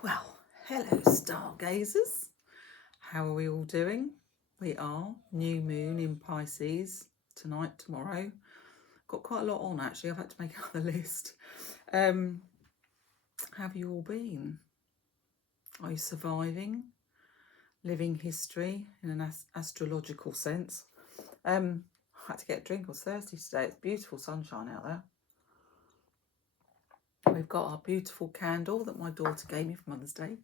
Well, hello stargazers. How are we all doing? We are new moon in Pisces tonight, tomorrow. Got quite a lot on actually. I've had to make another list. How have you all been? Are you surviving? Living history in an astrological sense. I had to get a drink. It was Thursday today. It's beautiful sunshine out there. We've got our beautiful candle that my daughter gave me for Mother's Day.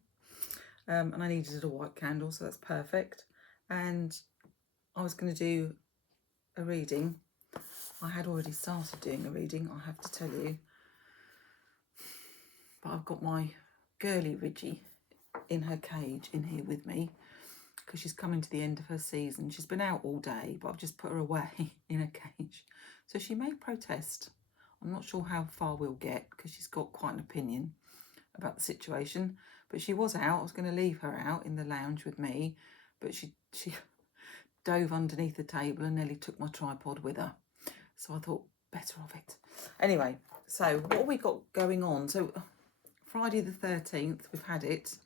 And I needed a white candle, so that's perfect. And I was going to do a reading. I had already started doing a reading, I have to tell you. But I've got my girly Ridgie in her cage in here with me because she's coming to the end of her season. She's been out all day, but I've just put her away in a cage. So she may protest. I'm not sure how far we'll get because she's got quite an opinion about the situation. But she was out. I was going to leave her out in the lounge with me, but she dove underneath the table and nearly took my tripod with her. So I thought, better of it. Anyway, so what have we got going on? So Friday the 13th, we've had it.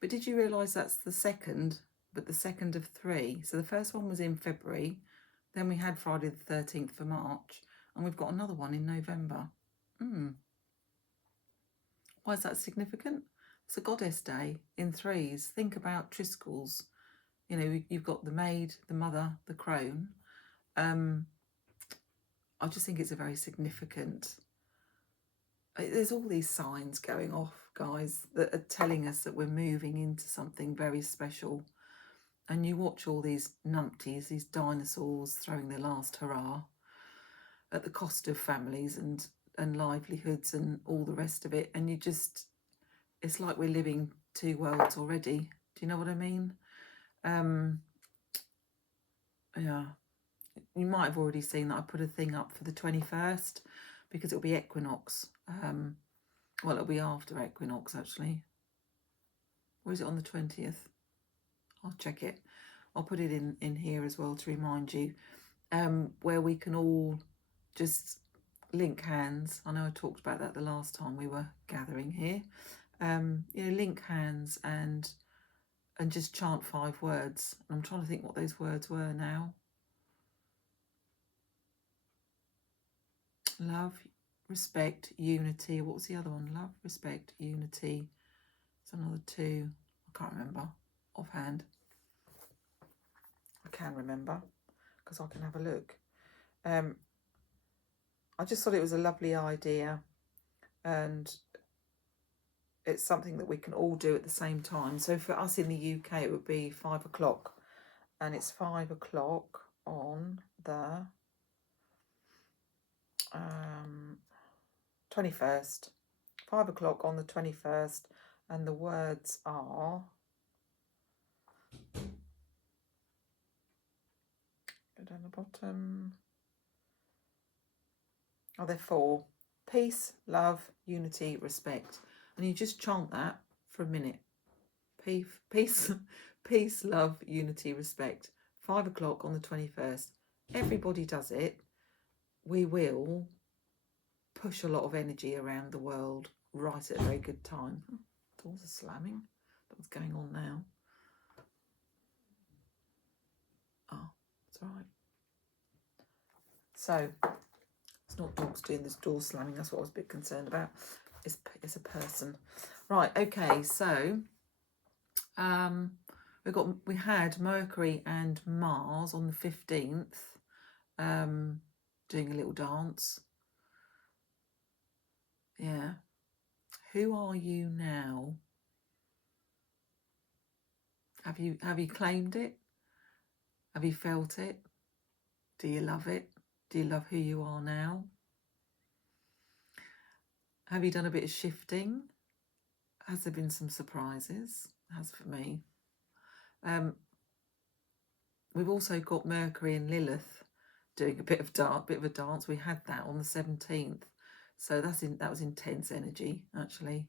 But did you realise that's the second, but the second of three? So the first one was in February. Then we had Friday the 13th for March. And we've got another one in November. Why is that significant? It's a goddess day in threes. Think about Triskel's. You know, you've got the maid, the mother, the crone. I just think it's a very significant. There's all these signs going off, guys, that are telling us that we're moving into something very special. And you watch all these numpties, these dinosaurs throwing their last hurrah at the cost of families and livelihoods and all the rest of it. And you just, it's like we're living two worlds already. Do you know what I mean? Yeah. You might have already seen that I put a thing up for the 21st because it'll be equinox. Well, it'll be after equinox, actually. Or is it on the 20th? I'll check it. I'll put it in here as well to remind you, where we can all just link hands. I know I talked about that the last time we were gathering here. You know, link hands and just chant 5 words. I'm trying to think what those words were now. Love, respect, unity. What was the other one? Love, respect, unity. It's another 2. I can't remember offhand. I can remember because I can have a look. I just thought it was a lovely idea, and it's something that we can all do at the same time. So for us in the UK, it would be 5 o'clock, and it's 5 o'clock on the 21st. 5 o'clock on the 21st, and the words are, go down the bottom. Oh, they're 4. Peace, love, unity, respect. And you just chant that for a minute. Peace, peace, love, unity, respect. 5 o'clock on the 21st. Everybody does it. We will push a lot of energy around the world right at a very good time. Doors are slamming. What's going on now? Oh, it's all right. So it's not dogs doing this door slamming. That's what I was a bit concerned about. It's a person. Right. Okay. So we had Mercury and Mars on the 15th, doing a little dance. Yeah. Who are you now? Have you claimed it? Have you felt it? Do you love it? Do you love who you are now? Have you done a bit of shifting? Has there been some surprises? As for me. We've also got Mercury and Lilith doing a bit of a dance. We had that on the 17th. So that was intense energy, actually.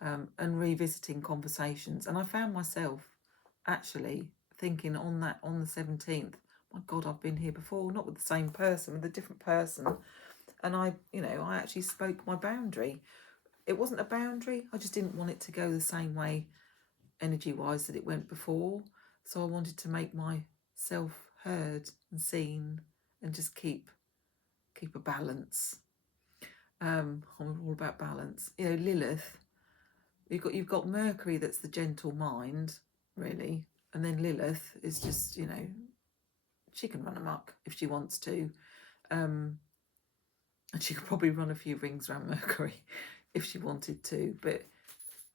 And revisiting conversations. And I found myself actually thinking on the 17th, my God, I've been here before, not with the same person, with a different person. And I actually spoke my boundary. it wasn't a boundary. I just didn't want it to go the same way energy-wise that it went before. So I wanted to make myself heard and seen and just keep a balance. I'm all about balance. You know, Lilith, you've got Mercury, that's the gentle mind, really, and then Lilith is just, you know, she can run amok if she wants to, and she could probably run a few rings around Mercury if she wanted to. But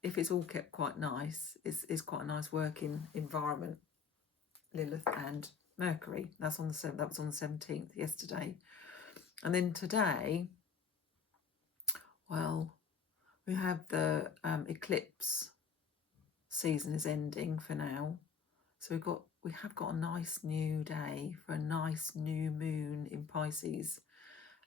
if it's all kept quite nice, it's quite a nice working environment. Lilith and Mercury. That was on the 17th, yesterday, and then today, well, we have the eclipse season is ending for now, so we have got a nice new day for a nice new moon in Pisces,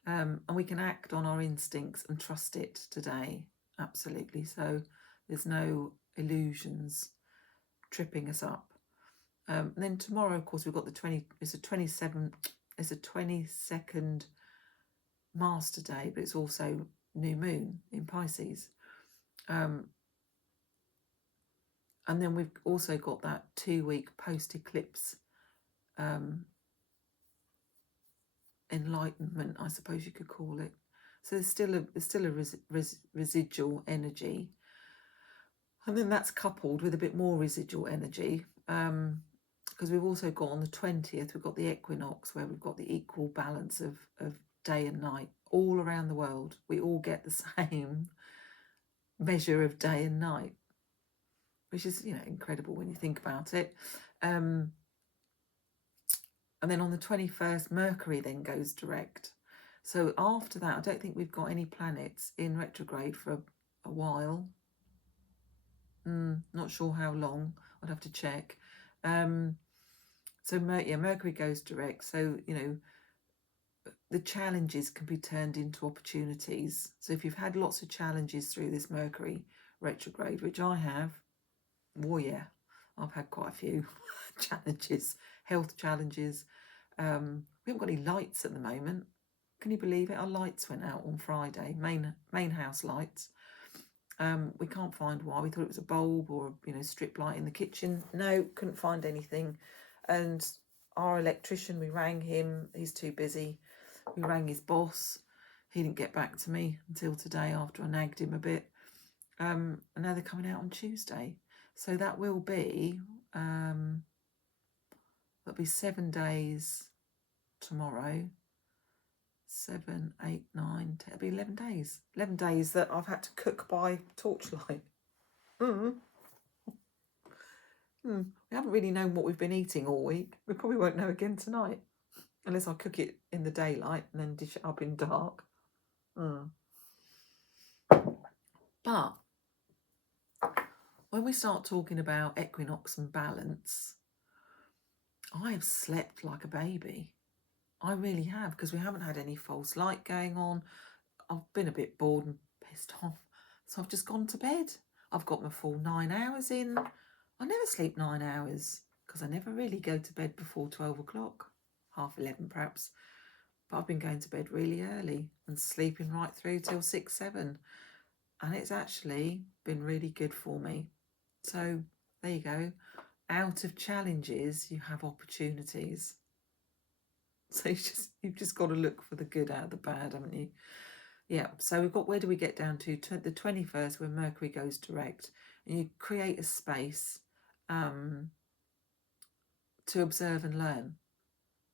and we can act on our instincts and trust it today, absolutely. So there's no illusions tripping us up. And then tomorrow, of course, we've got it's a 22nd Master Day, but it's also new moon in Pisces. And then we've also got that 2-week post-eclipse enlightenment, I suppose you could call it. So there's still a residual energy, and then that's coupled with a bit more residual energy, because we've also got on the 20th, we've got the equinox, where we've got the equal balance of day and night all around the world. We all get the same measure of day and night, which is, you know, incredible when you think about it. And then on the 21st, Mercury then goes direct. So after that, I don't think we've got any planets in retrograde for a while. Not sure how long. I'd have to check. So Mercury goes direct. So, you know, the challenges can be turned into opportunities. So if you've had lots of challenges through this Mercury retrograde, which I have, well, yeah, I've had quite a few challenges, health challenges. We haven't got any lights at the moment. Can you believe it? Our lights went out on Friday, main house lights. We can't find why. We thought it was a bulb or, you know, strip light in the kitchen. No, couldn't find anything. And our electrician, we rang him. He's too busy. We rang his boss. He didn't get back to me until today after I nagged him a bit. And now they're coming out on Tuesday. So that will be, that'll be 7 days tomorrow. 7, 8, 9, 10, it'll be 11 days. 11 days that I've had to cook by torchlight. We haven't really known what we've been eating all week. We probably won't know again tonight, unless I cook it in the daylight and then dish it up in dark. But when we start talking about equinox and balance, I have slept like a baby. I really have, because we haven't had any false light going on. I've been a bit bored and pissed off, so I've just gone to bed. I've got my full 9 hours in. I never sleep 9 hours, because I never really go to bed before 12 o'clock, half 11 perhaps. But I've been going to bed really early and sleeping right through till 6, 7. And it's actually been really good for me. So there you go. Out of challenges, you have opportunities. So you've just got to look for the good out of the bad, haven't you? Yeah, so we've got, where do we get down to? The 21st, when Mercury goes direct, and you create a space to observe and learn.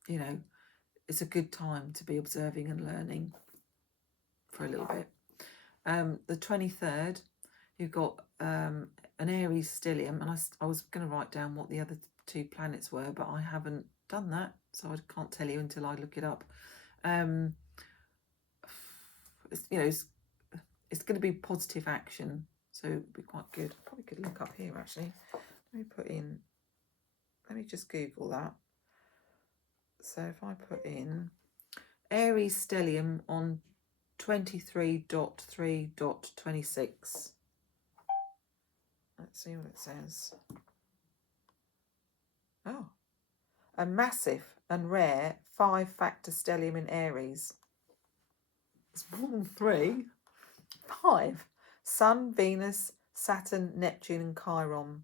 You know, it's a good time to be observing and learning for a little bit. The 23rd, you've got an Aries stellium, and I was going to write down what the other 2 planets were, but I haven't done that, so I can't tell you until I look it up. It's going to be positive action, so it'll be quite good. I probably could look up here, actually. Let me just Google that. So if I put in Aries stellium on 23.3.26. Let's see what it says. Oh, a massive and rare 5-factor stellium in Aries. It's more than 3, 5. Sun, Venus, Saturn, Neptune and Chiron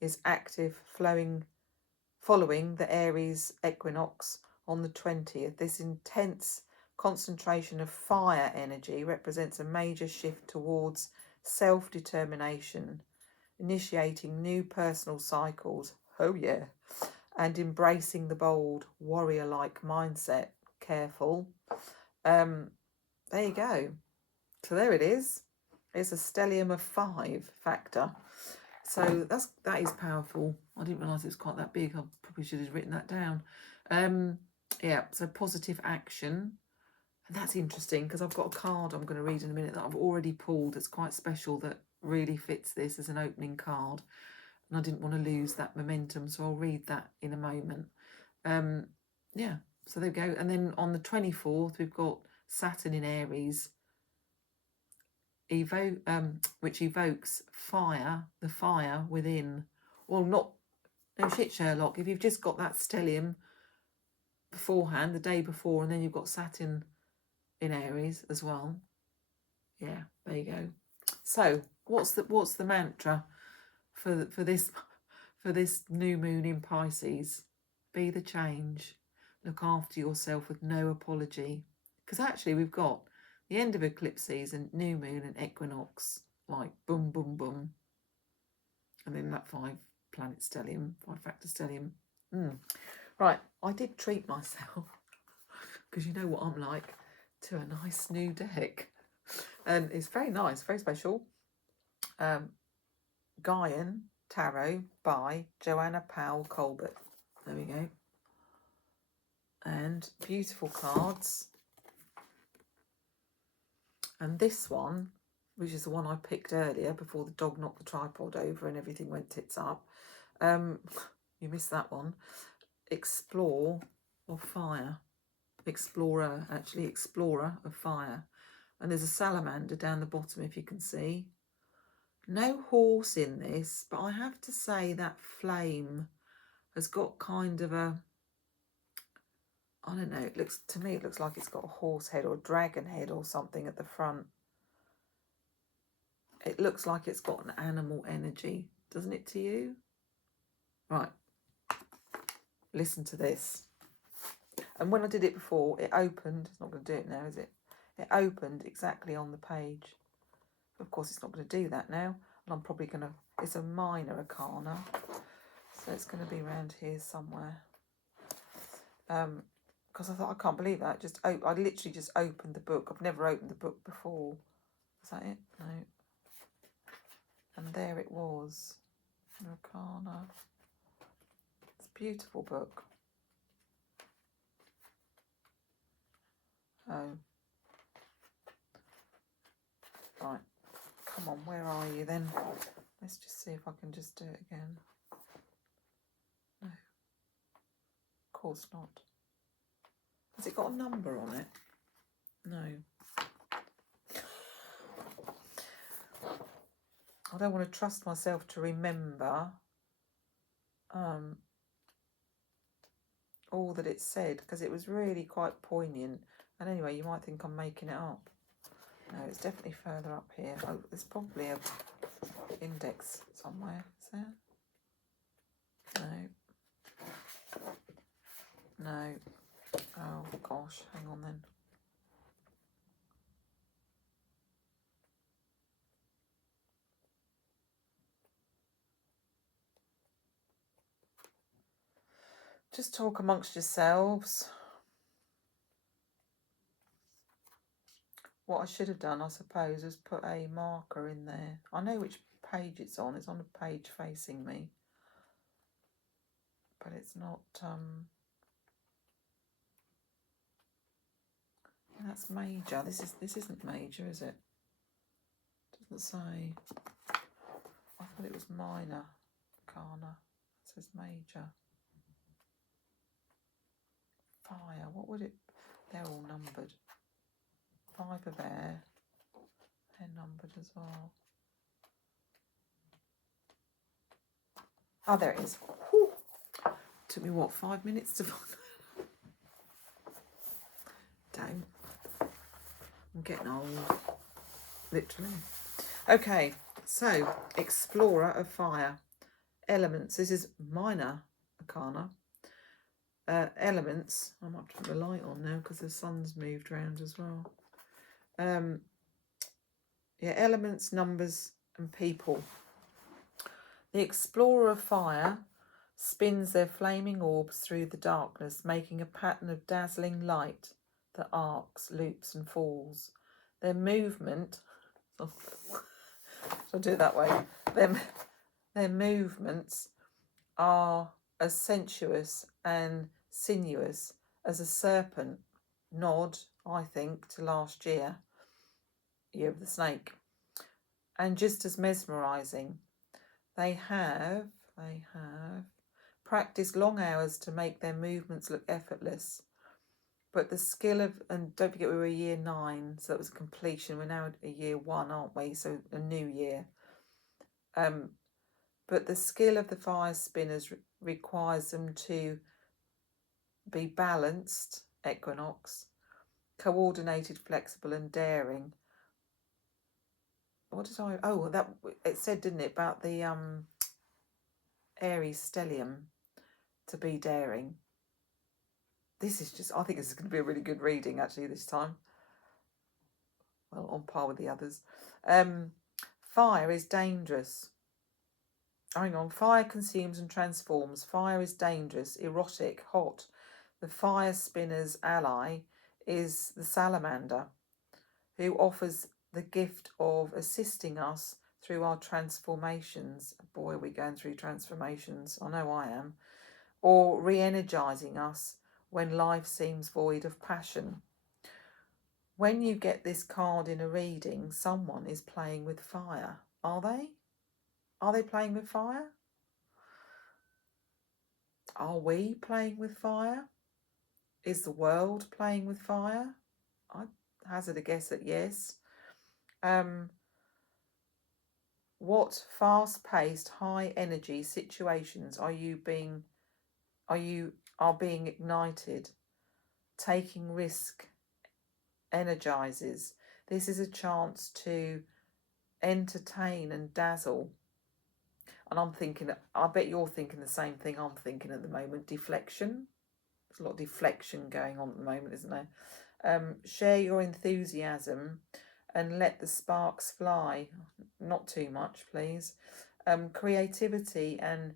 is active, following the Aries equinox on the 20th. This intense concentration of fire energy represents a major shift towards self-determination, initiating new personal cycles. Oh yeah. And embracing the bold, warrior-like mindset. Careful. There you go. So there it is. It's a stellium of 5 factor. So that is powerful. I didn't realise it was quite that big. I probably should have written that down. Yeah, so positive action. And that's interesting because I've got a card I'm going to read in a minute that I've already pulled. It's quite special that really fits this as an opening card. And I didn't want to lose that momentum, so I'll read that in a moment. Yeah, so there we go. And then on the 24th, we've got Saturn in Aries, which evokes fire, the fire within. Well, no shit, Sherlock. If you've just got that stellium beforehand, the day before, and then you've got Saturn in Aries as well. Yeah, there you go. So what's the mantra for this new moon in Pisces? Be the change. Look after yourself with no apology. Because actually we've got the end of eclipse season, new moon and equinox, like boom, boom, boom. And then that 5-planet stellium, 5-factor stellium. Right, I did treat myself, because you know what I'm like, to a nice new deck. And it's very nice, very special. Gaian Tarot by Joanna Powell Colbert. There we go. And beautiful cards. And this one, which is the one I picked earlier before the dog knocked the tripod over and everything went tits up. You missed that one. Explore of Fire. Explorer of Fire. And there's a salamander down the bottom, if you can see. No horse in this, but I have to say that flame has got kind of a, I don't know, to me it looks like it's got a horse head or a dragon head or something at the front. It looks like it's got an animal energy, doesn't it to you? Right, listen to this. And when I did it before, it opened, it's not going to do it now, is it? It opened exactly on the page. Of course, it's not going to do that now. And I'm probably going to, it's a minor arcana. So it's going to be around here somewhere. Because I thought, I can't believe that. I literally just opened the book. I've never opened the book before. Is that it? No. And there it was. Arcana. It's a beautiful book. Oh. Right. Come on, where are you then? Let's just see if I can just do it again. No. Of course not. Has it got a number on it? No. I don't want to trust myself to remember all that it said, because it was really quite poignant. And anyway, you might think I'm making it up. No, it's definitely further up here. Oh, there's probably a index somewhere. Is there? No. No. Oh gosh, hang on then. Just talk amongst yourselves. What I should have done, I suppose, is put a marker in there. I know which page it's on. It's on a page facing me. But it's not... That's major. This isn't major, is it? Doesn't say. I thought it was minor. Arcana. It says major. Fire. What would it... They're all numbered. 5 of air. They're numbered as well. Oh, there it is. Whew. Took me, what, 5 minutes to find that? Damn. I'm getting old. Literally. Okay, so Explorer of Fire. Elements. This is minor arcana. Elements. I might put the light on now because the sun's moved around as well. Yeah, elements, numbers, and people. The Explorer of Fire spins their flaming orbs through the darkness, making a pattern of dazzling light that arcs, loops, and falls. Their movement, I'll do it that way. Their movements are as sensuous and sinuous as a serpent. Nod, I think, to last year of the snake, and just as mesmerising. They have practiced long hours to make their movements look effortless. But the skill of, and don't forget we were year 9, so that was completion. We're now at year 1, aren't we? So a new year. But the skill of the fire spinners requires them to be balanced, equinox, coordinated, flexible, and daring. What did I? Oh, that it said, didn't it, about the Aries stellium to be daring. This is just, I think this is going to be a really good reading actually this time. Well, on par with the others. Fire is dangerous. Hang on. Fire consumes and transforms. Fire is dangerous, erotic, hot. The fire spinner's ally is the salamander, who offers the gift of assisting us through our transformations. Boy, are we going through transformations. I know I am. Or re-energizing us when life seems void of passion. When you get this card in a reading, someone is playing with fire. Are they? Are they playing with fire? Are we playing with fire? Is the world playing with fire? I hazard a guess at yes. What fast-paced, high-energy situations are being ignited? Taking risk energizes. This is a chance to entertain and dazzle. And I'm thinking, I bet you're thinking the same thing I'm thinking at the moment. Deflection. There's a lot of deflection going on at the moment, isn't there? Share your enthusiasm and let the sparks fly. Not too much, please. Creativity and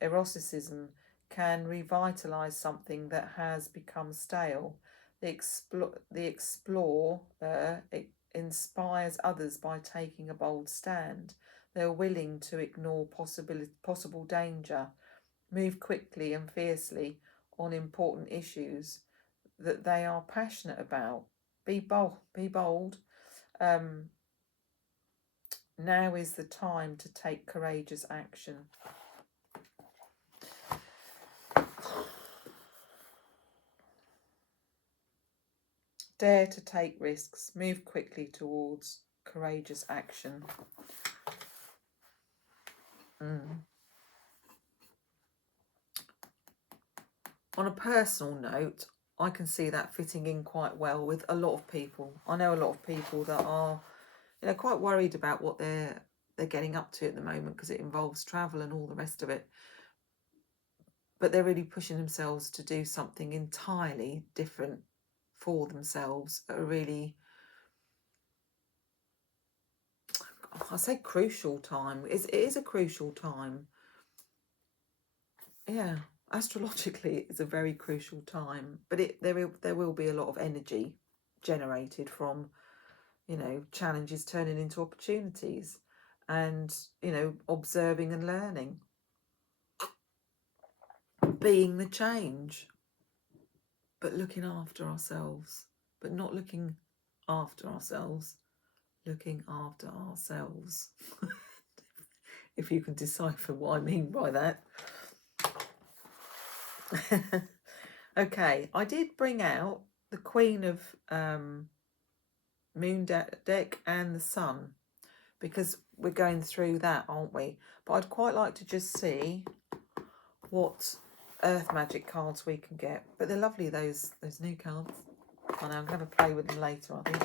eroticism can revitalise something that has become stale. The explorer inspires others by taking a bold stand. They're willing to ignore possible danger, move quickly and fiercely on important issues that they are passionate about. Be bold. Now is the time to take courageous action. Dare to take risks. Move quickly towards courageous action. On a personal note, I can see that fitting in quite well with a lot of people. I know a lot of people that are, quite worried about what they're getting up to at the moment because it involves travel and all the rest of it. But they're really pushing themselves to do something entirely different for themselves at a really, I say crucial time. It is a crucial time. Yeah, astrologically, it's a very crucial time. But there will be a lot of energy generated from, challenges turning into opportunities, and observing and learning, being the change, but looking after ourselves, but not looking after ourselves, looking after ourselves. If you can decipher what I mean by that. Okay, I did bring out the Queen of Moon deck and the Sun, because we're going through that, aren't we? But I'd quite like to just see what Earth Magic cards we can get. But they're lovely, those new cards. I know, I'm going to have a play with them later, I think.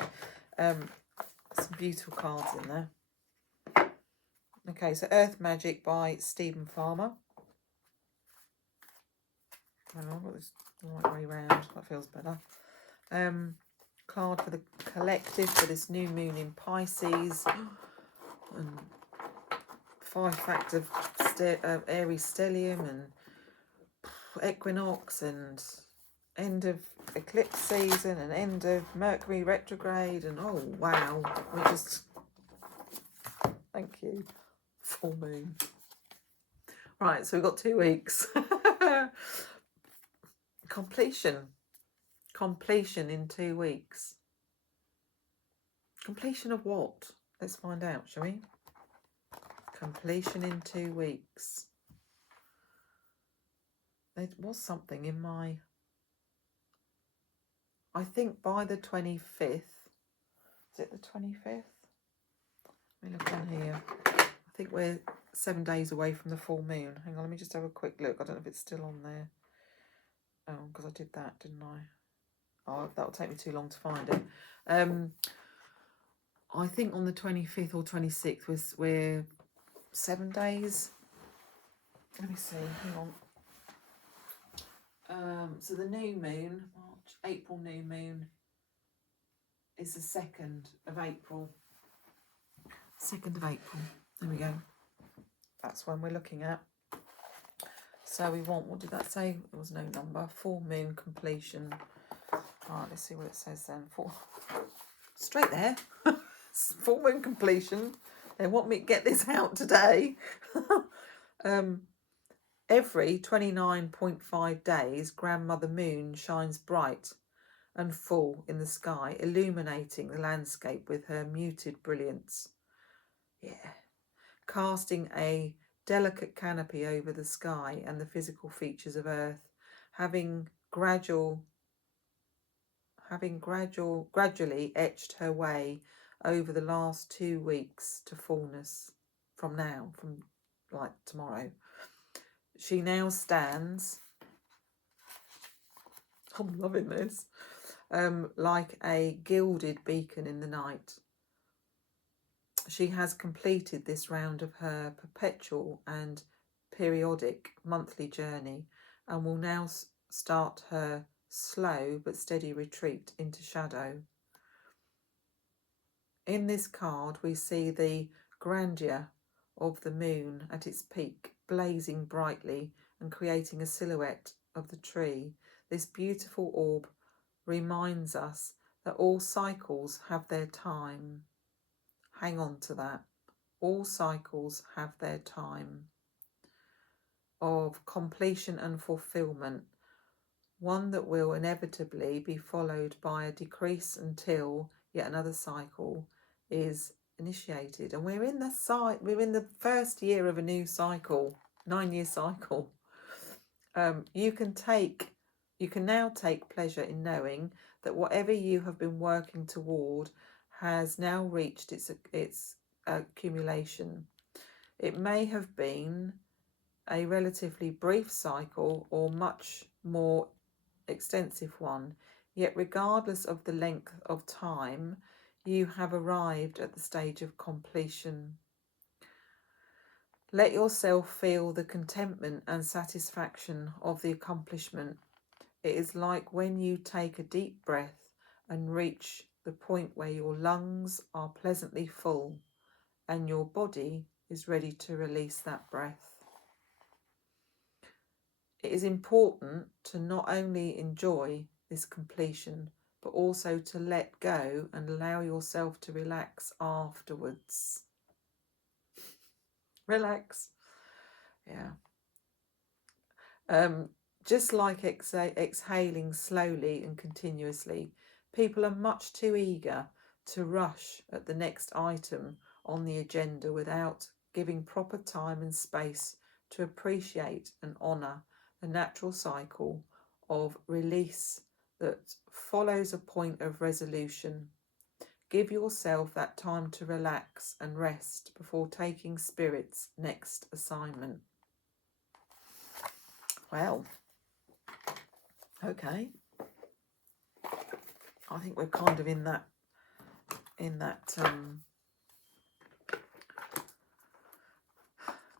Some beautiful cards in there. Okay, so Earth Magic by Stephen Farmer. Hang on, I've got this the right way round. That feels better. Card for the collective for this new moon in Pisces. And 5 facts of Aries stellium and equinox and end of eclipse season and end of Mercury retrograde and oh wow, we just thank you. Full moon. Right, so we've got 2 weeks. Completion in 2 weeks. Completion of what? Let's find out, shall we? Completion in 2 weeks. There was something in my... I think by the 25th... Is it the 25th? Let me look on here. I think we're 7 days away from the full moon. Hang on, let me just have a quick look. I don't know if it's still on there. Oh, because I did that, didn't I? Oh, that'll take me too long to find it. I think on the 25th or 26th we're 7 days. Let me see, hang on. So the new moon, April new moon, is the 2nd of April. 2nd of April. There we go. That's when we're looking at. So we want, what did that say? There was no number. Full moon completion. Right, let's see what it says then. Straight there. Full moon completion. They want me to get this out today. Every 29.5 days, Grandmother Moon shines bright and full in the sky, illuminating the landscape with her muted brilliance. Yeah. Casting a delicate canopy over the sky and the physical features of Earth, having gradually etched her way over the last 2 weeks to fullness from like tomorrow. She now stands, I'm loving this, like a gilded beacon in the night. She has completed this round of her perpetual and periodic monthly journey and will now start her slow but steady retreat into shadow. In this card, we see the grandeur of the moon at its peak, blazing brightly and creating a silhouette of the tree. This beautiful orb reminds us that all cycles have their time. Hang on to that. All cycles have their time of completion and fulfillment, one that will inevitably be followed by a decrease until yet another cycle is initiated. And we're in the first year of a new cycle, 9-year cycle. You can now take pleasure in knowing that whatever you have been working toward has now reached its accumulation. It may have been a relatively brief cycle or much more extensive one, yet regardless of the length of time, you have arrived at the stage of completion. Let yourself feel the contentment and satisfaction of the accomplishment. It is like when you take a deep breath and reach the point where your lungs are pleasantly full and your body is ready to release that breath. It is important to not only enjoy this completion, but also to let go and allow yourself to relax afterwards. Relax. Yeah. Just like exhaling slowly and continuously, people are much too eager to rush at the next item on the agenda without giving proper time and space to appreciate and honour the natural cycle of release that follows a point of resolution. Give yourself that time to relax and rest before taking Spirit's next assignment. Well, okay. I think we're kind of in that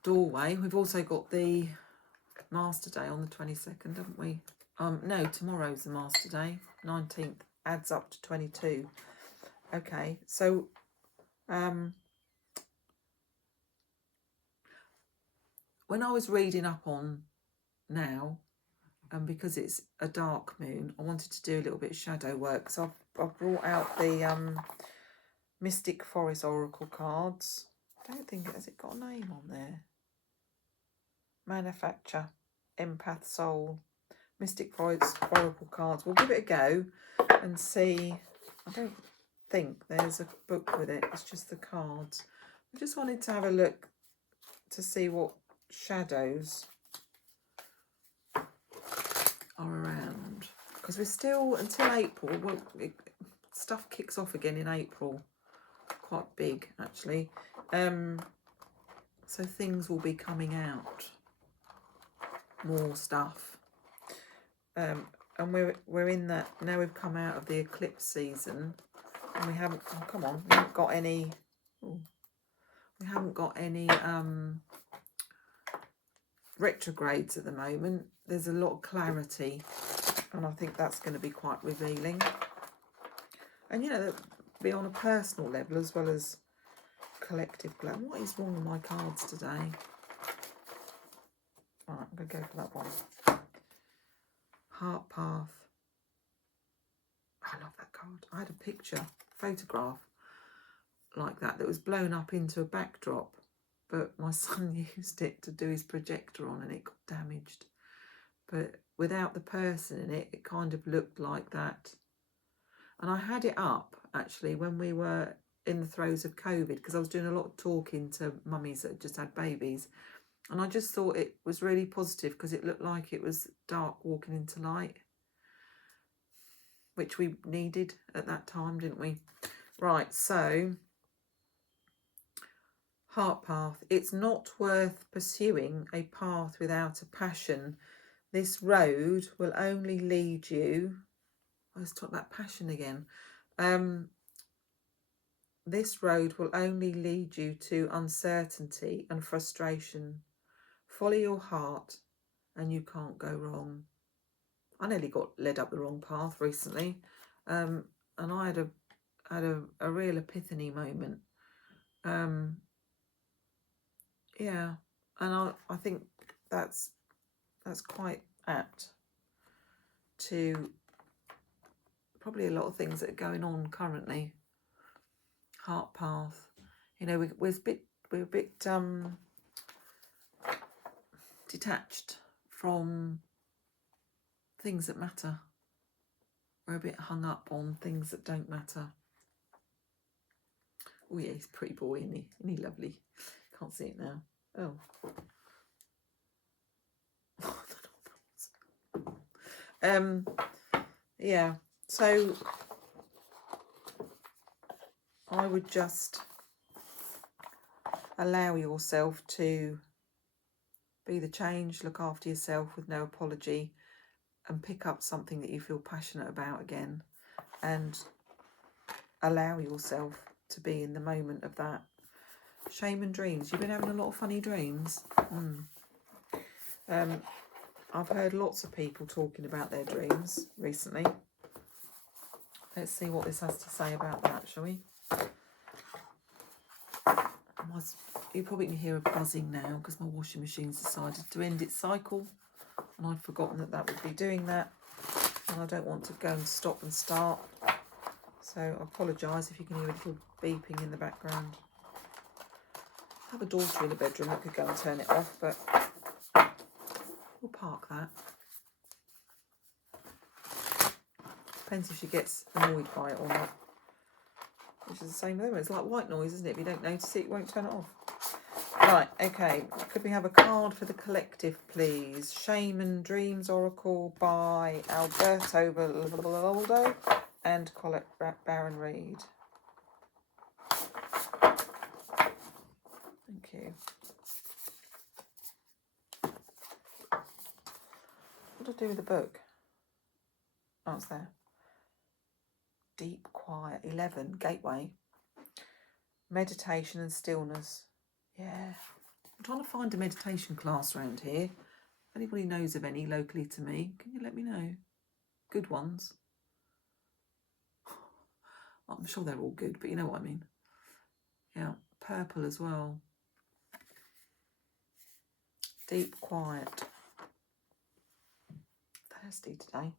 doorway. We've also got the Master Day on the 22nd, haven't we? No, tomorrow's the Master Day. 19th adds up to 22. Okay, so when I was reading up on now, and because it's a dark moon, I wanted to do a little bit of shadow work. So I've brought out the Mystic Forest Oracle cards. I don't think, has it got a name on there? Manufacture, Empath Soul, Mystic Forest Oracle cards. We'll give it a go and see. I don't think there's a book with it. It's just the cards. I just wanted to have a look to see what shadows are around, because we're still until April. Well, stuff kicks off again in April, quite big actually. So things will be coming out, more stuff. And we're in that now. We've come out of the eclipse season, and we haven't. Oh, come on, we haven't got any. Oh, we haven't got any retrogrades at the moment. There's a lot of clarity, and I think that's going to be quite revealing. And you know, that'll be on a personal level as well as collective glow. What is wrong with my cards today? Right, I'm going to go for that one. Heart Path. I love that card. I had a photograph like that was blown up into a backdrop, but my son used it to do his projector on and it got damaged. But without the person in it, it kind of looked like that. And I had it up actually when we were in the throes of COVID, because I was doing a lot of talking to mummies that had just had babies. And I just thought it was really positive because it looked like it was dark walking into light, which we needed at that time, didn't we? Right, so Heart Path. It's not worth pursuing a path without a passion. This road will only lead you. Let's talk about passion again. This road will only lead you to uncertainty and frustration. Follow your heart and you can't go wrong. I nearly got led up the wrong path recently, and I had a real epiphany moment. Yeah, and I think that's quite apt to probably a lot of things that are going on currently. Heart Path, you know, we're a bit detached from things that matter. We're a bit hung up on things that don't matter. Oh yeah, he's a pretty boy, isn't he? Isn't he lovely? Can't see it now. Oh. Yeah, so I would just allow yourself to be the change, look after yourself with no apology, and pick up something that you feel passionate about again, and allow yourself to be in the moment of that. Shaman dreams. You've been having a lot of funny dreams. I've heard lots of people talking about their dreams recently. Let's see what this has to say about that, shall we? You probably can hear a buzzing now because my washing machine's decided to end its cycle, and I'd forgotten that would be doing that, and I don't want to go and stop and start, so I apologise if you can hear a little beeping in the background. I have a daughter in the bedroom that could go and turn it off, but we'll park that. Depends if she gets annoyed by it or not. Which is the same though. It's like white noise, isn't it? If you don't notice it, you won't turn it off. Right, okay. Could we have a card for the collective, please? Shaman Dreams Oracle by Alberto Baldo and Colette Baron Reed. Thank you. What do I do with the book? Oh, it's there. Deep quiet. 11. Gateway. Meditation and stillness. Yeah. I'm trying to find a meditation class around here. If anybody knows of any locally to me, can you let me know? Good ones. I'm sure they're all good, but you know what I mean. Yeah, purple as well. Deep quiet. Thirsty today.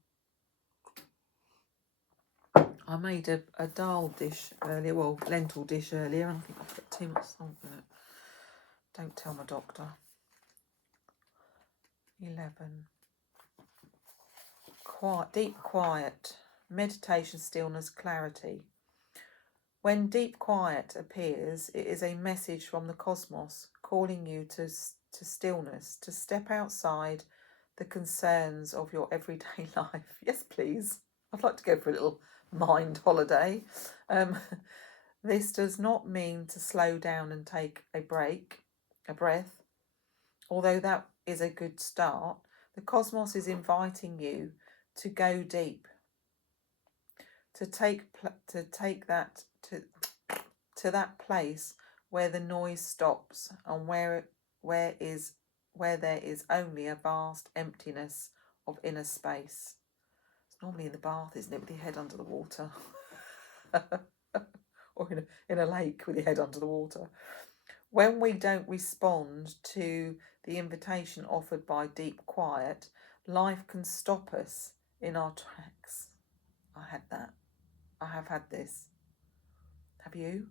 I made a dal dish earlier, well, lentil dish earlier, and I think I put too much salt in it. Don't tell my doctor. 11. Quiet, deep quiet. Meditation, stillness, clarity. When deep quiet appears, it is a message from the cosmos calling you to stillness, to step outside the concerns of your everyday life. Yes, please. I'd like to go for a little mind holiday. This does not mean to slow down and take a breath. Although that is a good start, the cosmos is inviting you to go deep, to take that to that place where the noise stops and where there is only a vast emptiness of inner space. It's normally in the bath, isn't it, with your head under the water, or in a lake with your head under the water. When we don't respond to the invitation offered by deep quiet, life can stop us in our tracks. I had that. I have had this. Have you?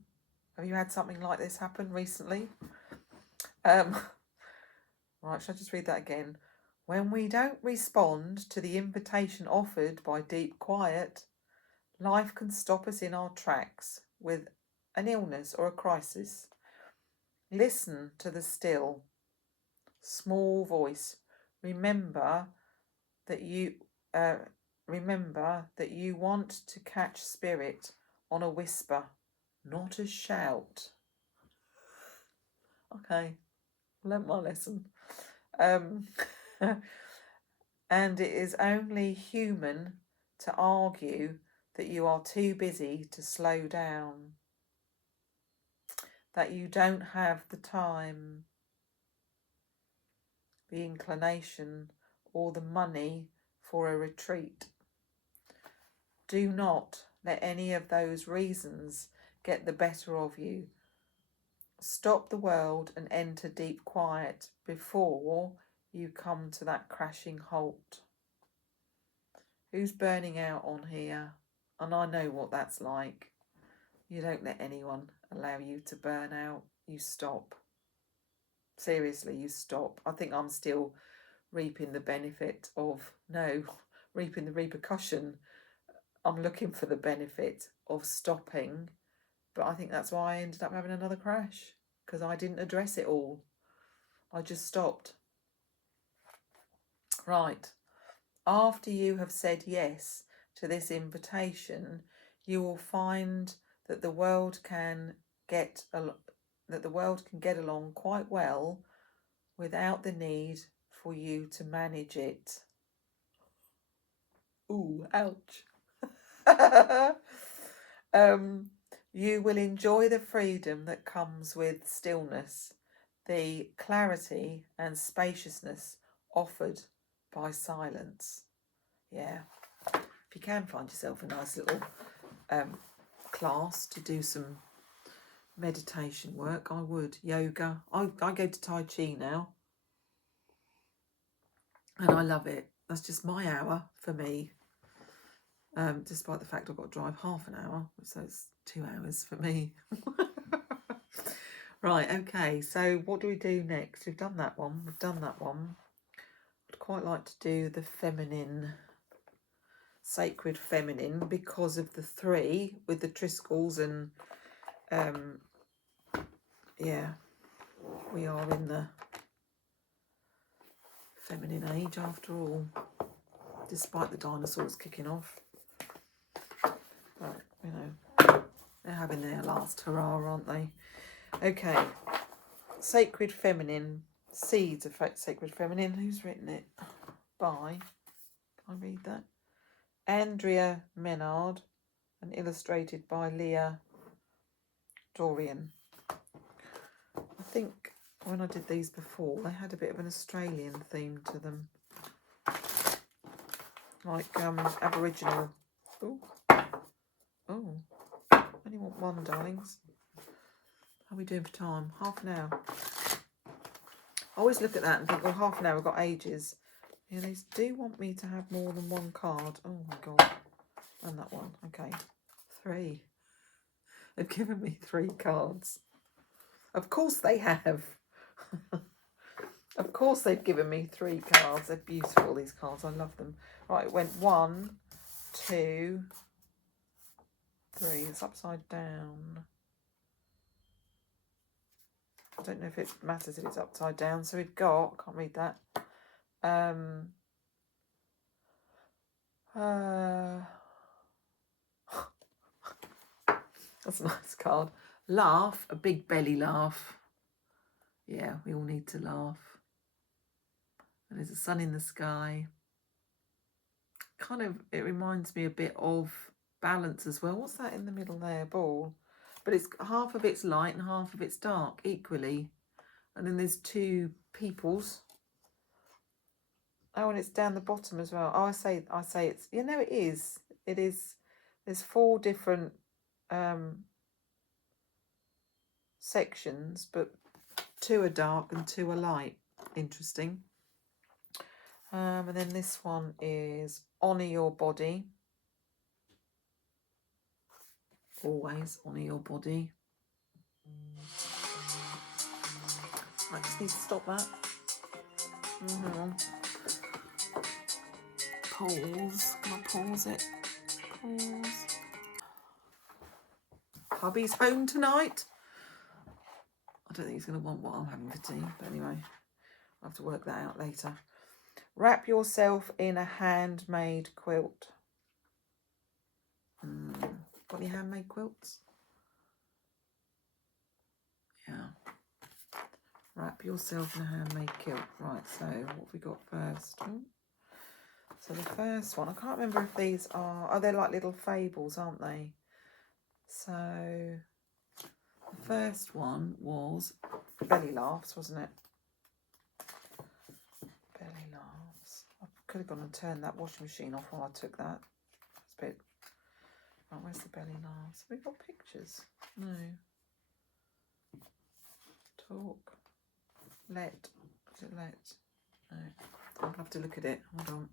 Have you had something like this happen recently? Right, shall I just read that again? When we don't respond to the invitation offered by deep quiet, life can stop us in our tracks with an illness or a crisis. Listen to the still, small voice. Remember that you want to catch spirit on a whisper, not a shout. Okay, learnt my lesson. And it is only human to argue that you are too busy to slow down, that you don't have the time, the inclination, or the money for a retreat. Do not let any of those reasons get the better of you. Stop the world and enter deep quiet before you come to that crashing halt. Who's burning out on here? And I know what that's like. You don't let anyone allow you to burn out. You stop. Seriously, you stop. I think I'm still reaping the benefit of, reaping the repercussion. I'm looking for the benefit of stopping, but I think that's why I ended up having another crash, because I didn't address it all. I just stopped. Right. After you have said yes to this invitation, you will find that the world can get along quite well without the need for you to manage it. Ooh, ouch. You will enjoy the freedom that comes with stillness, the clarity and spaciousness offered by silence. Yeah, if you can find yourself a nice little class to do some meditation work, I would. Yoga. I go to Tai Chi now, and I love it. That's just my hour for me. Despite the fact I've got to drive half an hour, so it's 2 hours for me. Right, okay, so what do we do next? We've done that one. I'd quite like to do the feminine, sacred feminine, because of the 3 with the Triskells, and yeah, we are in the feminine age after all, despite the dinosaurs kicking off. But, they're having their last hurrah, aren't they? Okay, Sacred Feminine, Seeds of Sacred Feminine. Who's written it? By, can I read that? Andrea Menard, and illustrated by Leah Dorian. I think when I did these before, they had a bit of an Australian theme to them. Like Aboriginal. Oh, oh, only want one, darlings. How are we doing for time? Half an hour. I always look at that and think, well, half an hour, I've got ages. Yeah, they do want me to have more than one card. Oh my God. And that one. Okay. 3. They've given me 3 cards. Of course they have. Of course they've given me 3 cards. They're beautiful, these cards. I love them. Right, it went 1, 2, 3. It's upside down. I don't know if it matters if it's upside down. So we've got, can't read that. That's a nice card. Laugh, a big belly laugh. Yeah, we all need to laugh. And there's a sun in the sky. Kind of, it reminds me a bit of balance as well. What's that in the middle there? Ball. But it's half of it's light and half of it's dark equally. And then there's 2 peoples. Oh, and it's down the bottom as well. Oh, I say it's, you know, it is. It is. There's 4 different sections, but 2 are dark and 2 are light. Interesting. And then this one is honour your body. Always honour your body. I just need to stop that. Pause. Can I pause it? Pause. Hubby's home tonight. I don't think he's going to want what I'm having for tea, but anyway, I'll have to work that out later. Wrap yourself in a handmade quilt. Got any handmade quilts? Yeah. Wrap yourself in a handmade quilt. Right, so what have we got first? Ooh. So the first one, I can't remember if these are... Oh, they're like little fables, aren't they? So the first one was belly laughs, wasn't it? Belly laughs. I could have gone and turned that washing machine off while I took that. It's a bit... Oh, where's the belly laughs? Have we got pictures? No. Talk. Let. Is it let? No. I'll have to look at it. Hold on.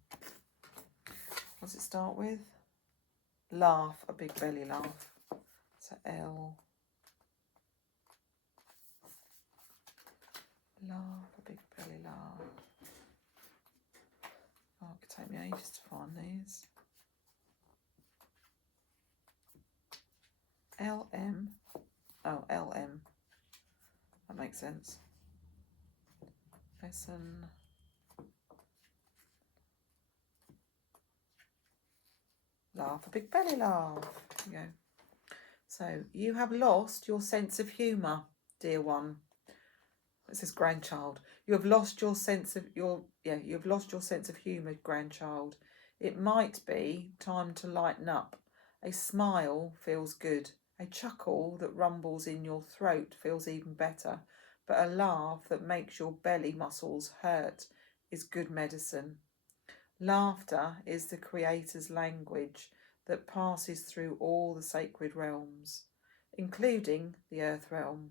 What does it start with? Laugh. A big belly laugh. So L. Laugh. A big belly laugh. Oh, it could take me ages to find these. LM. Oh, LM. That makes sense. Lesson. Laugh, a big belly laugh. There you go. So, you have lost your sense of humour, dear one. It says grandchild. You have lost your sense of you've lost your sense of humour, grandchild. It might be time to lighten up. A smile feels good. A chuckle that rumbles in your throat feels even better. But a laugh that makes your belly muscles hurt is good medicine. Laughter is the Creator's language that passes through all the sacred realms, including the earth realm.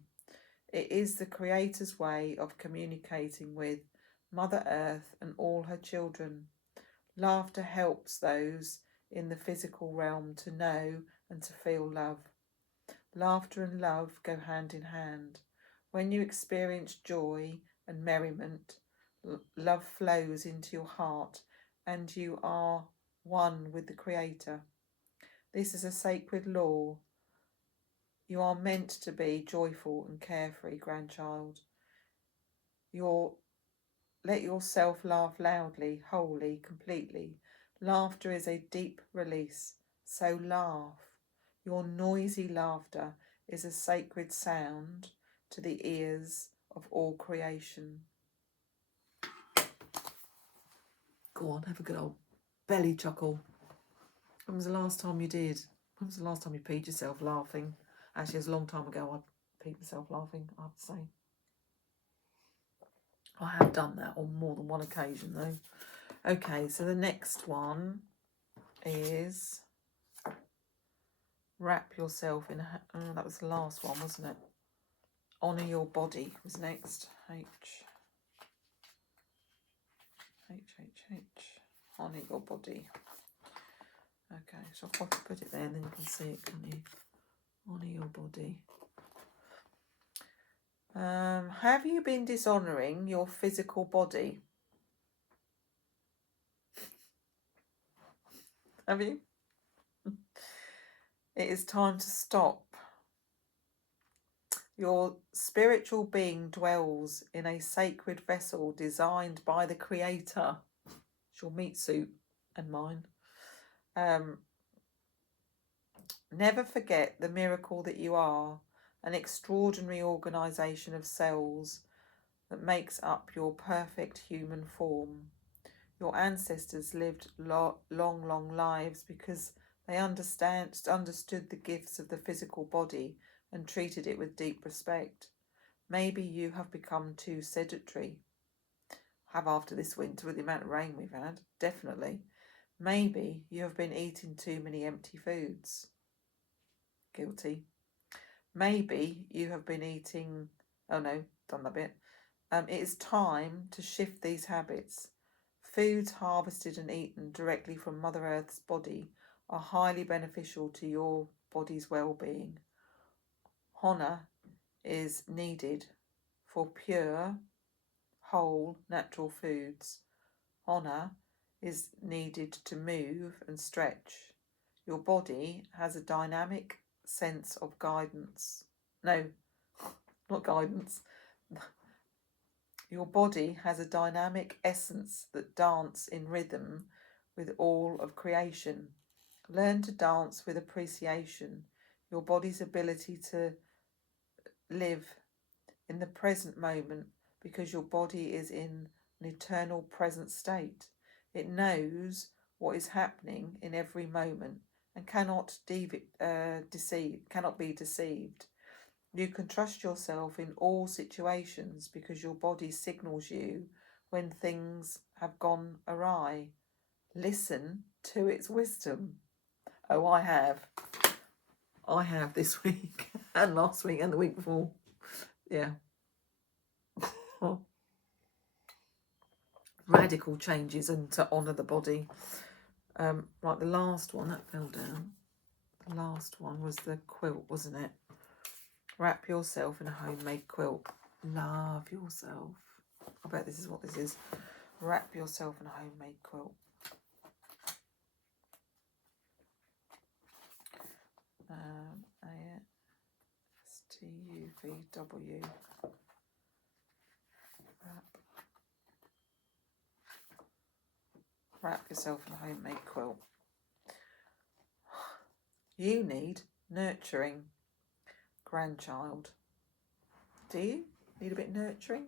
It is the Creator's way of communicating with Mother Earth and all her children. Laughter helps those in the physical realm to know and to feel love. Laughter and love go hand in hand. When you experience joy and merriment, love flows into your heart and you are one with the Creator. This is a sacred law. You are meant to be joyful and carefree, grandchild. Let yourself laugh loudly, wholly, completely. Laughter is a deep release, so laugh. Your noisy laughter is a sacred sound to the ears of all creation. Go on, have a good old belly chuckle. When was the last time you did? When was the last time you peed yourself laughing? Actually, it was a long time ago I peed myself laughing, I have to say. I have done that on more than one occasion though. Okay, so the next one is wrap yourself in a... Oh, that was the last one, wasn't it? Honour your body was next. Honour your body. Okay, so I'll put it there and then you can see it, can you? Honour your body. Have you been dishonouring your physical body? Have you? It is time to stop. Your spiritual being dwells in a sacred vessel designed by the Creator. It's your meat suit and mine. Never forget the miracle that you are, an extraordinary organisation of cells that makes up your perfect human form. Your ancestors lived long lives because they understood the gifts of the physical body and treated it with deep respect. Maybe you have become too sedentary. Have after this winter with the amount of rain we've had, definitely. Maybe you have been eating too many empty foods. Guilty. Maybe you have been eating... Oh no, done that bit. It is time to shift these habits. Foods harvested and eaten directly from Mother Earth's body are highly beneficial to your body's well-being. Honour is needed for pure, whole, natural foods. Honour is needed to move and stretch. Your body has a dynamic sense of guidance. No, not guidance. Your body has a dynamic essence that dance in rhythm with all of creation. Learn to dance with appreciation. Your body's ability to live in the present moment because your body is in an eternal present state. It knows what is happening in every moment and cannot be deceived. You can trust yourself in all situations because your body signals you when things have gone awry. Listen to its wisdom. Oh, I have this week and last week and the week before. Yeah. Radical changes and to honour the body. Right, the last one, that fell down. The last one was the quilt, wasn't it? Wrap yourself in a homemade quilt. Love yourself. I bet this is what this is. Wrap yourself in a homemade quilt. A-S-T-U-V-W. Wrap yourself in a homemade quilt. You need nurturing, grandchild. Do you need a bit nurturing?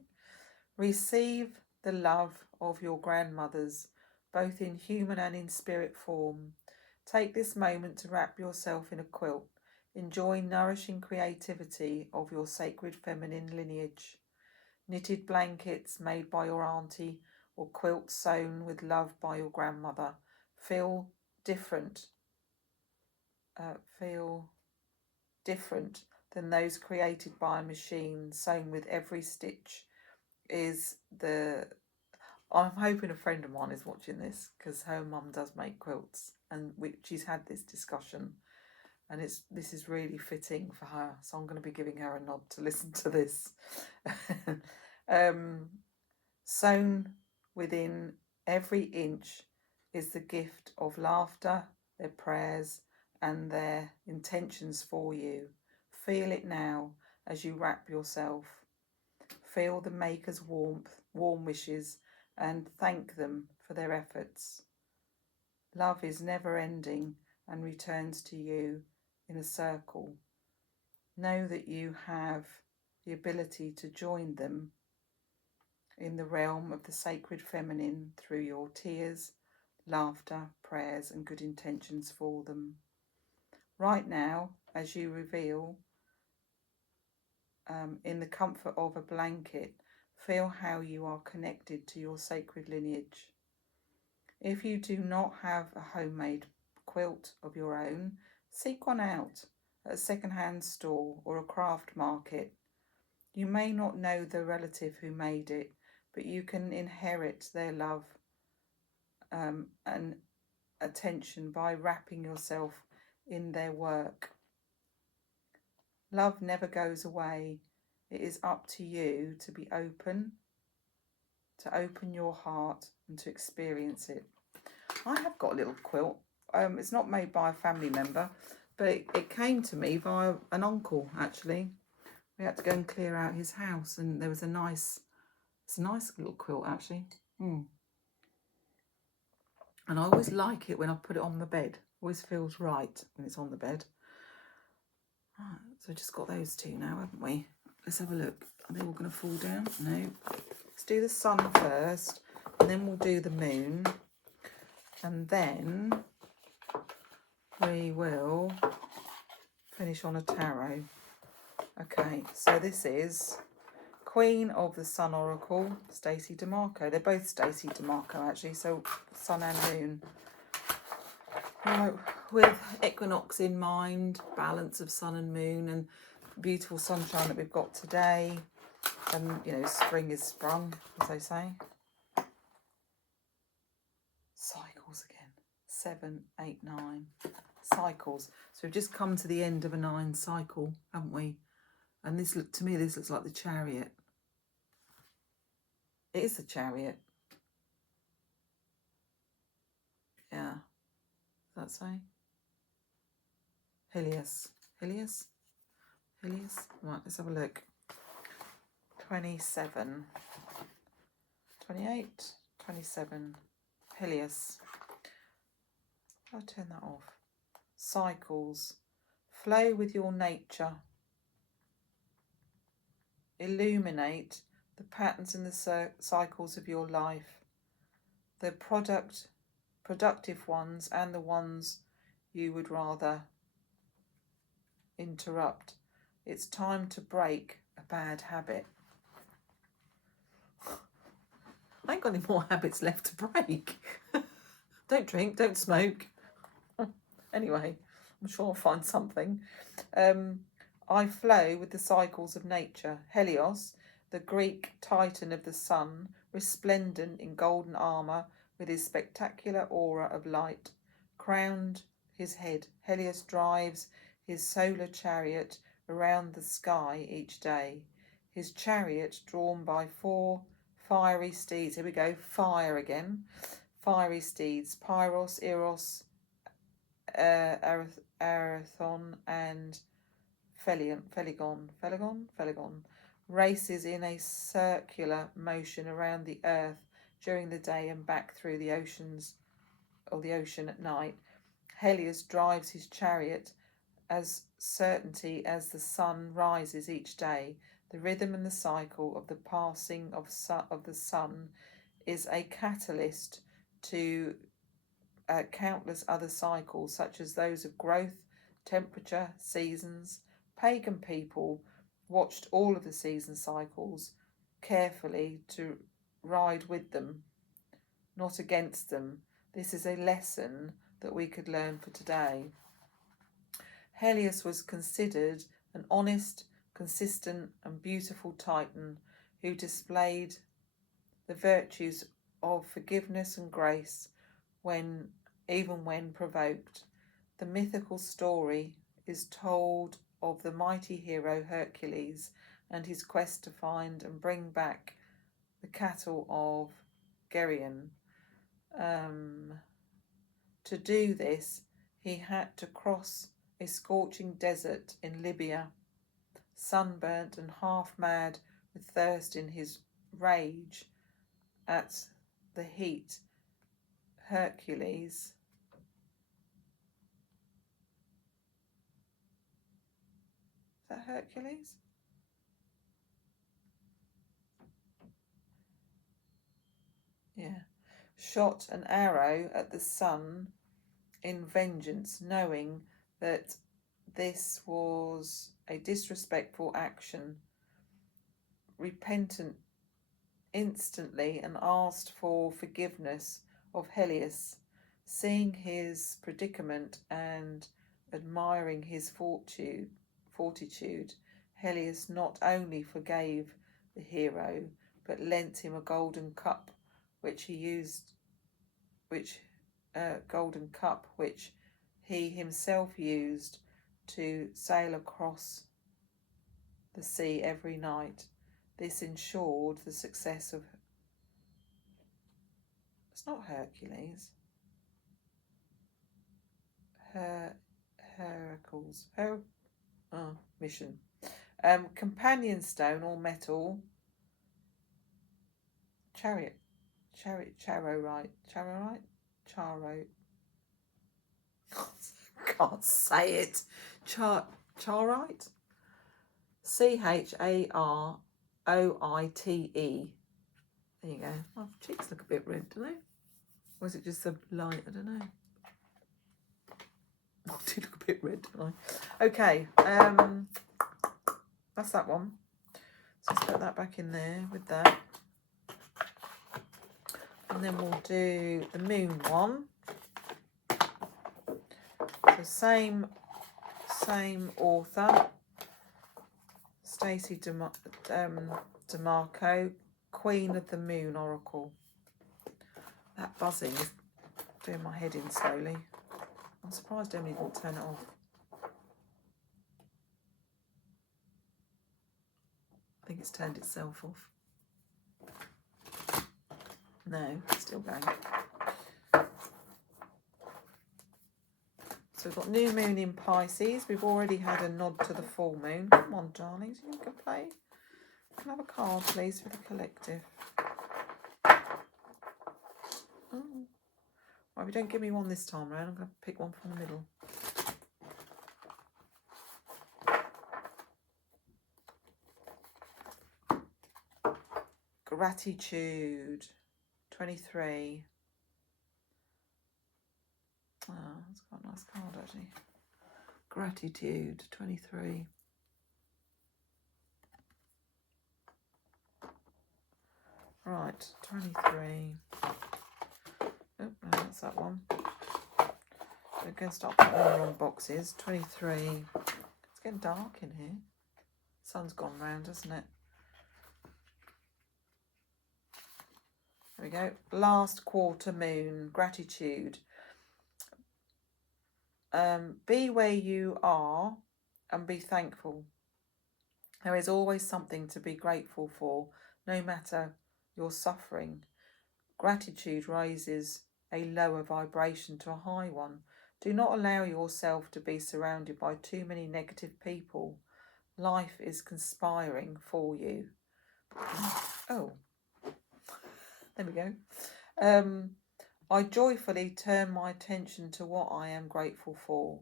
Receive the love of your grandmothers, both in human and in spirit form. Take this moment to wrap yourself in a quilt. Enjoy nourishing creativity of your sacred feminine lineage. Knitted blankets made by your auntie or quilts sewn with love by your grandmother. Feel different than those created by a machine, sewn with every stitch is the... I'm hoping a friend of mine is watching this because her mum does make quilts and she's had this discussion and this is really fitting for her, so I'm going to be giving her a nod to listen to this. Sewn within every inch is the gift of laughter, their prayers and their intentions for you. Feel it now as you wrap yourself. Feel the maker's warmth, warm wishes and thank them for their efforts. Love is never ending and returns to you in a circle. Know that you have the ability to join them in the realm of the sacred feminine through your tears, laughter, prayers and good intentions for them. Right now, as you reveal in the comfort of a blanket, Feel how you are connected to your sacred lineage. If you do not have a homemade quilt of your own, seek one out at a second-hand store or a craft market. You may not know the relative who made it, but you can inherit their love and attention by wrapping yourself in their work. Love never goes away. It is up to you to be open, to open your heart and to experience it. I have got a little quilt. It's not made by a family member, but it came to me via an uncle, actually. We had to go and clear out his house, and there was it's a nice little quilt, actually. And I always like it when I put it on the bed. Always feels right when it's on the bed. Right, so just got those two now, haven't we? Let's have a look. Are they all going to fall down? No. Let's do the sun first, and then we'll do the moon. And then we will finish on a tarot. Okay, so this is Queen of the Sun Oracle, Stacey DeMarco. They're both Stacey DeMarco, actually, so sun and moon. Right, with equinox in mind, balance of sun and moon, and beautiful sunshine that we've got today. And, you know, spring is sprung, as they say. Cycles again. 7, 8, 9. Cycles. So we've just come to the end of a 9 cycle, haven't we? And this, to me, this looks like the Chariot. It is the Chariot. Yeah. Does that say? Helios. Helios? Helios? Right, let's have a look. 27. 28. 27. Helios. I'll turn that off. Cycles. Flow with your nature. Illuminate the patterns and the cycles of your life. The productive ones and the ones you would rather interrupt. It's time to break a bad habit. I ain't got any more habits left to break. Don't drink, don't smoke. Anyway, I'm sure I'll find something. I flow with the cycles of nature. Helios, the Greek titan of the sun, resplendent in golden armour with his spectacular aura of light, crowned his head. Helios drives his solar chariot around the sky each day. His chariot, drawn by 4 fiery steeds. Here we go, fire again. Fiery steeds, Pyros, Eros, Arathon, and Phlegon, races in a circular motion around the earth during the day and back through the ocean at night. Helios drives his chariot as certainty as the sun rises each day. The rhythm and the cycle of the passing of the sun is a catalyst to countless other cycles, such as those of growth, temperature, seasons. Pagan people watched all of the season cycles carefully to ride with them, not against them. This is a lesson that we could learn for today. Helios was considered an honest, consistent, and beautiful Titan who displayed the virtues of forgiveness and grace even when provoked. The mythical story is told of the mighty hero Hercules and his quest to find and bring back the cattle of Geryon. To do this, he had to cross a scorching desert in Libya. Sunburnt and half mad with thirst in his rage at the heat, Hercules Is that Hercules? Yeah. Shot an arrow at the sun in vengeance, knowing that this was a disrespectful action. Repentant instantly and asked for forgiveness of Helios. Seeing his predicament and admiring his fortitude, Helios not only forgave the hero, but lent him a golden cup, which he himself used to sail across the sea every night. This ensured the success of... It's not Hercules. Heracles. Mission. Companion stone or metal. Charorite. Can't say it. Charite. CHAROITE. There you go. My cheeks look a bit red, don't they? Or is it just a light? I don't know. I do look a bit red, don't I? Okay. That's that one. So let's put that back in there with that. And then we'll do the moon one. So same author, Stacey DeMarco, Queen of the Moon Oracle. That buzzing is doing my head in slowly. I'm surprised Emily didn't turn it off. I think it's turned itself off. No, it's still going. So we've got new moon in Pisces. We've already had a nod to the full moon. Come on, darlings, you can play. Can I have a card, please, for the collective? Oh. Right, if you don't give me one this time round, I'm going to pick one from the middle. Gratitude, 23. Oh, that's quite a nice card, actually. Gratitude, 23. Right, 23. Oh, no, that's that one. We're going to start putting in the wrong boxes. 23. It's getting dark in here. Sun's gone round, hasn't it? There we go. Last quarter moon, gratitude. Be where you are and be thankful. There is always something to be grateful for, no matter your suffering. Gratitude raises a lower vibration to a high one. Do not allow yourself to be surrounded by too many negative people. Life is conspiring for you. Oh, there we go. I joyfully turn my attention to what I am grateful for.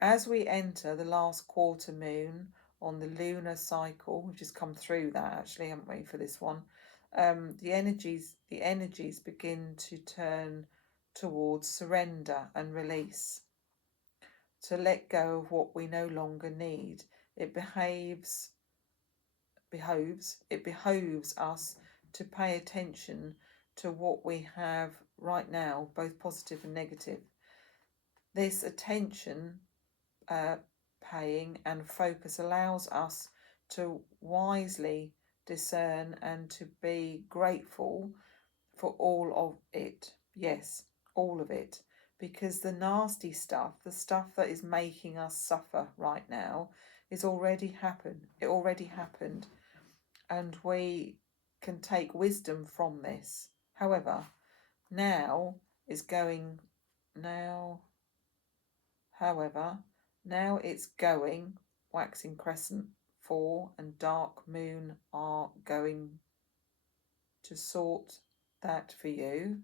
As we enter the last quarter moon on the lunar cycle, we've just come through that actually, haven't we, for this one? The energies begin to turn towards surrender and release, to let go of what we no longer need. It behoves us to pay attention to what we have right now, both positive and negative. This attention paying and focus allows us to wisely discern and to be grateful for all of it. Yes, all of it. Because the nasty stuff, the stuff that is making us suffer right now, is already happened. It already happened. And we can take wisdom from this. However, now it's going, waxing crescent 4 and dark moon are going to sort that for you.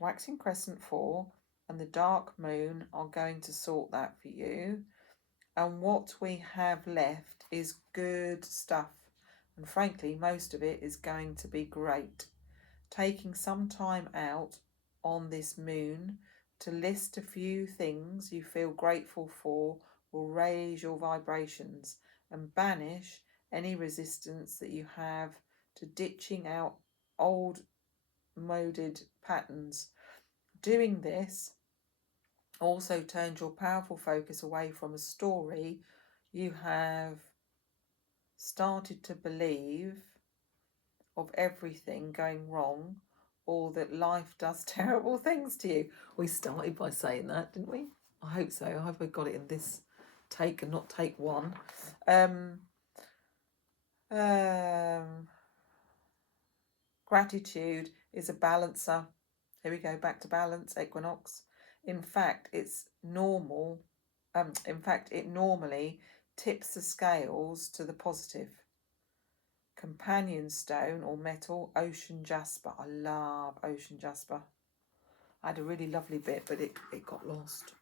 Waxing crescent 4 and the dark moon are going to sort that for you. And what we have left is good stuff. And frankly, most of it is going to be great. Taking some time out on this moon to list a few things you feel grateful for will raise your vibrations and banish any resistance that you have to ditching out old moded patterns. Doing this also turns your powerful focus away from a story you have started to believe of everything going wrong, or that life does terrible things to you. We started by saying that, didn't we? I hope so. I hope I got it in this take and not take one. Gratitude is a balancer. Here we go, back to balance, equinox. In fact, it's normal. It normally tips the scales to the positive. Companion stone or metal, ocean jasper. I love ocean jasper. I had a really lovely bit, but it got lost.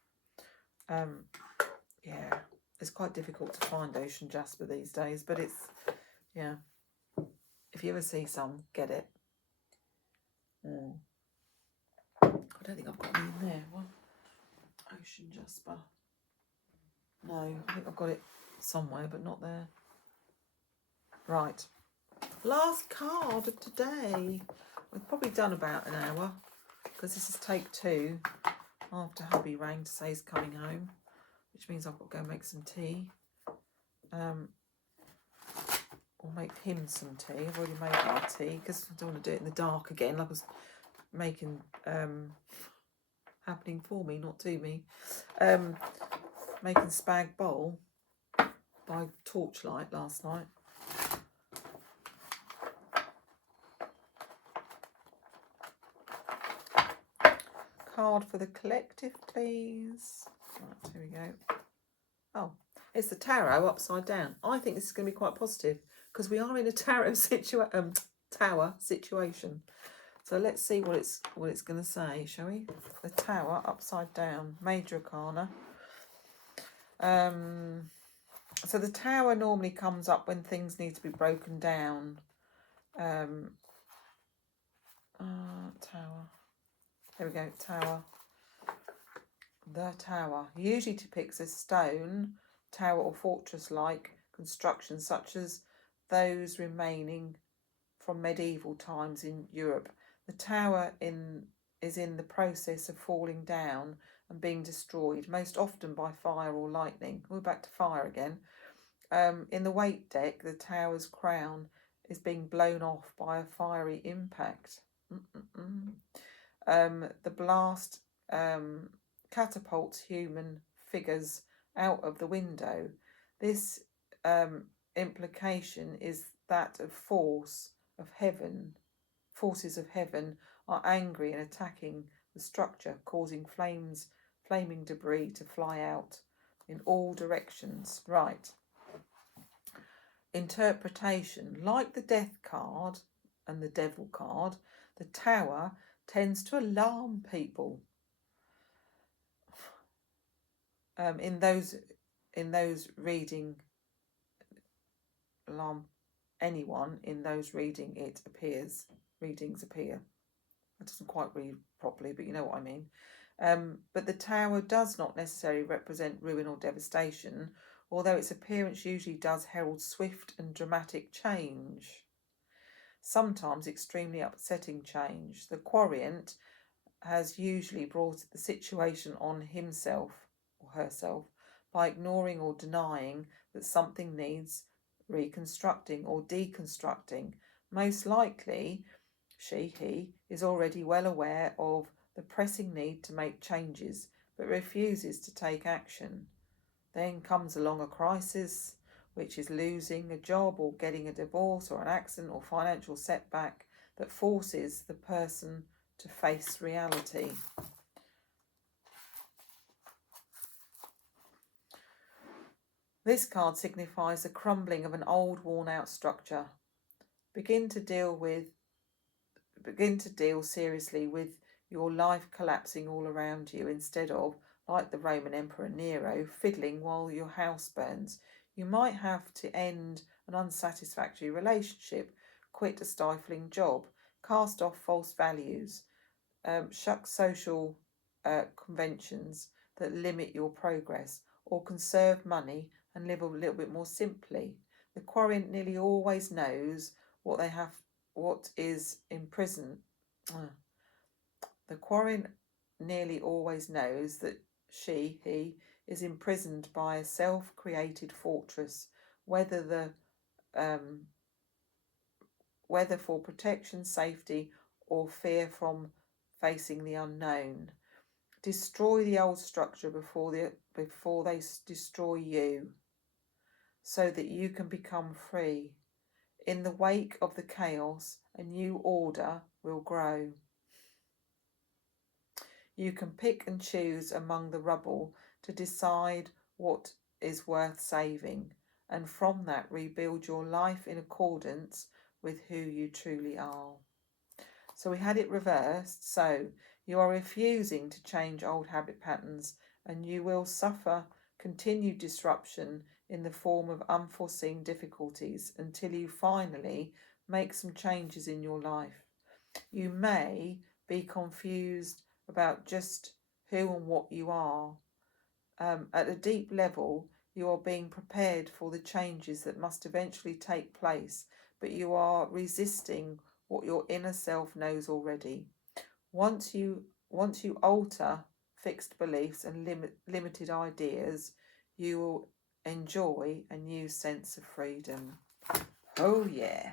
Yeah, it's quite difficult to find ocean jasper these days, but it's, yeah. If you ever see some, get it. I don't think I've got any in there. What? Ocean jasper. No, I think I've got it somewhere, but not there. Right. Last card of today. We've probably done about an hour, because this is take 2 after hubby rang to say he's coming home, which means I've got to go make some tea. Or make him some tea. I've already made my tea because I don't want to do it in the dark again, like I was making happening for me, not to me. Making spag bowl by torchlight last night. Card for the collective, please. Right, here we go. Oh, it's the tarot upside down. I think this is going to be quite positive because we are in a tower situation. So let's see what it's going to say, shall we? The tower upside down, major arcana. So the tower normally comes up when things need to be broken down. Tower. Here we go, tower. The tower usually depicts a stone tower or fortress-like construction, such as those remaining from medieval times in Europe. The tower is in the process of falling down and being destroyed, most often by fire or lightning. We're back to fire again. In the Waite deck, the tower's crown is being blown off by a fiery impact. The blast catapults human figures out of the window. This implication is that forces of heaven are angry and attacking the structure, causing flaming debris to fly out in all directions. Right. Interpretation. Like the Death card and the Devil card, the Tower tends to alarm people. In those reading, alarm anyone in those readings appear. It doesn't quite read properly, but you know what I mean. But the tower does not necessarily represent ruin or devastation, although its appearance usually does herald swift and dramatic change. Sometimes extremely upsetting change. The querent has usually brought the situation on himself or herself by ignoring or denying that something needs reconstructing or deconstructing. Most likely, he is already well aware of the pressing need to make changes, but refuses to take action. Then comes along a crisis, which is losing a job or getting a divorce or an accident or financial setback that forces the person to face reality. This card signifies the crumbling of an old, worn-out structure. Begin to deal seriously with your life collapsing all around you instead of, like the Roman Emperor Nero, fiddling while your house burns. You might have to end an unsatisfactory relationship, quit a stifling job, cast off false values, shuck social conventions that limit your progress, or conserve money and live a little bit more simply. The querent nearly always knows what is imprisoned. The quarry nearly always knows that he is imprisoned by a self-created fortress, whether for protection, safety, or fear from facing the unknown. Destroy the old structure before they destroy you, so that you can become free. In the wake of the chaos, a new order will grow. You can pick and choose among the rubble to decide what is worth saving, and from that rebuild your life in accordance with who you truly are. So we had it reversed. So you are refusing to change old habit patterns, and you will suffer continued disruption in the form of unforeseen difficulties until you finally make some changes in your life. You may be confused about just who and what you are. At a deep level, you are being prepared for the changes that must eventually take place, but you are resisting what your inner self knows already. Once you alter fixed beliefs and limited ideas, you will enjoy a new sense of freedom. Oh yeah.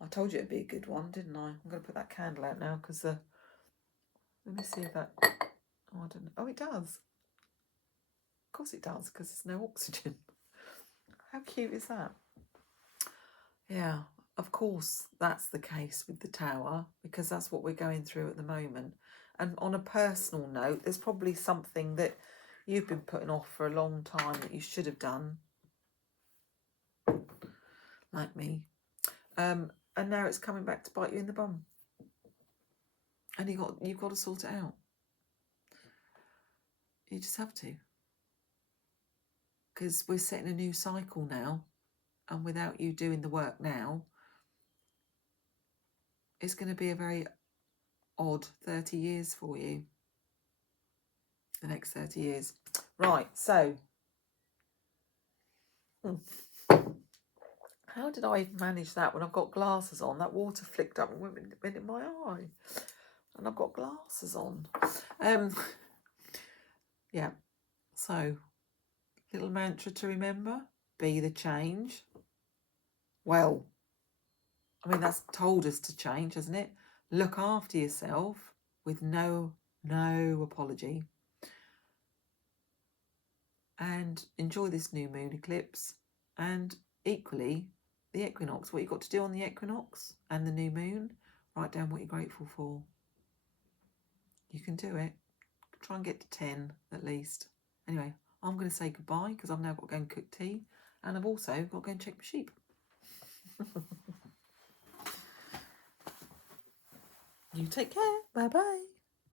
I told you it'd be a good one, didn't I? I'm going to put that candle out now because let me see if that... Oh, I don't know. Oh, it does. Of course it does, because there's no oxygen. How cute is that? Yeah, of course that's the case with the Tower, because that's what we're going through at the moment. And on a personal note, there's probably something that you've been putting off for a long time that you should have done, like me. And now it's coming back to bite you in the bum. And you've got to sort it out. You just have to. Because we're setting a new cycle now, and without you doing the work now, it's going to be a very odd 30 years for you. The next 30 years. Right, so how did I manage that when I've got glasses on? That water flicked up and went in my eye. And I've got glasses on. Yeah, so little mantra to remember: be the change. Well, I mean, that's told us to change, hasn't it? Look after yourself with no apology. And enjoy this new moon eclipse. And equally, the equinox. What you've got to do on the equinox and the new moon, write down what you're grateful for. You can do it. Try and get to 10 at least. Anyway, I'm going to say goodbye because I've now got to go and cook tea, and I've also got to go and check my sheep. You take care. Bye-bye.